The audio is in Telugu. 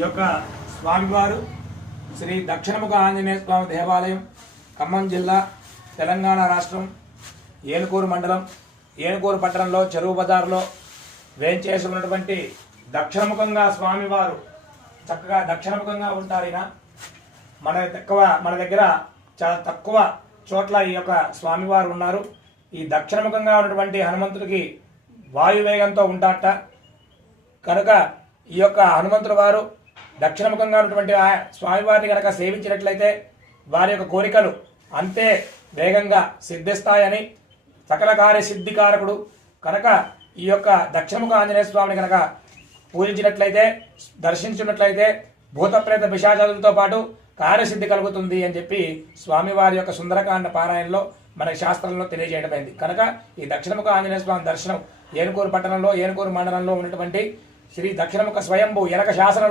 ఈ యొక్క స్వామివారు శ్రీ దక్షిణముఖ ఆంజనేయ స్వామి దేవాలయం, ఖమ్మం జిల్లా, తెలంగాణ రాష్ట్రం, ఏనుకూరు మండలం, ఏనుకూరు పట్టణంలో చెరువు బజార్లో వేంచేసి ఉన్నటువంటి దక్షిణముఖంగా స్వామివారు చక్కగా దక్షిణముఖంగా ఉంటారు. ఈయన మన దగ్గర చాలా తక్కువ చోట్ల ఈ యొక్క స్వామివారు ఉన్నారు. ఈ దక్షిణముఖంగా ఉన్నటువంటి హనుమంతుడికి వాయువేగంతో ఉంటాట కనుక ఈ యొక్క హనుమంతుల వారు దక్షిణముఖంగా ఉన్నటువంటి స్వామివారిని కనుక సేవించినట్లయితే వారి యొక్క కోరికలు అంతే వేగంగా సిద్ధిస్తాయని, సకల కార్య సిద్ధికారకుడు కనుక ఈ యొక్క దక్షిణముఖ ఆంజనేయ స్వామిని కనుక పూజించినట్లయితే, దర్శించినట్లయితే భూత ప్రేత పిశాచాదులతో పాటు కార్యసిద్ధి కలుగుతుంది అని చెప్పి స్వామివారి యొక్క సుందరకాండ పారాయణలో మన శాస్త్రంలో తెలియజేయడమైంది. కనుక ఈ దక్షిణముఖ ఆంజనేయ స్వామి దర్శనం ఏనుకూరు పట్టణంలో, ఏనుకూరు మండలంలో ఉన్నటువంటి శ్రీ దక్షిణముఖ స్వయంభూ ఎనక శాసనం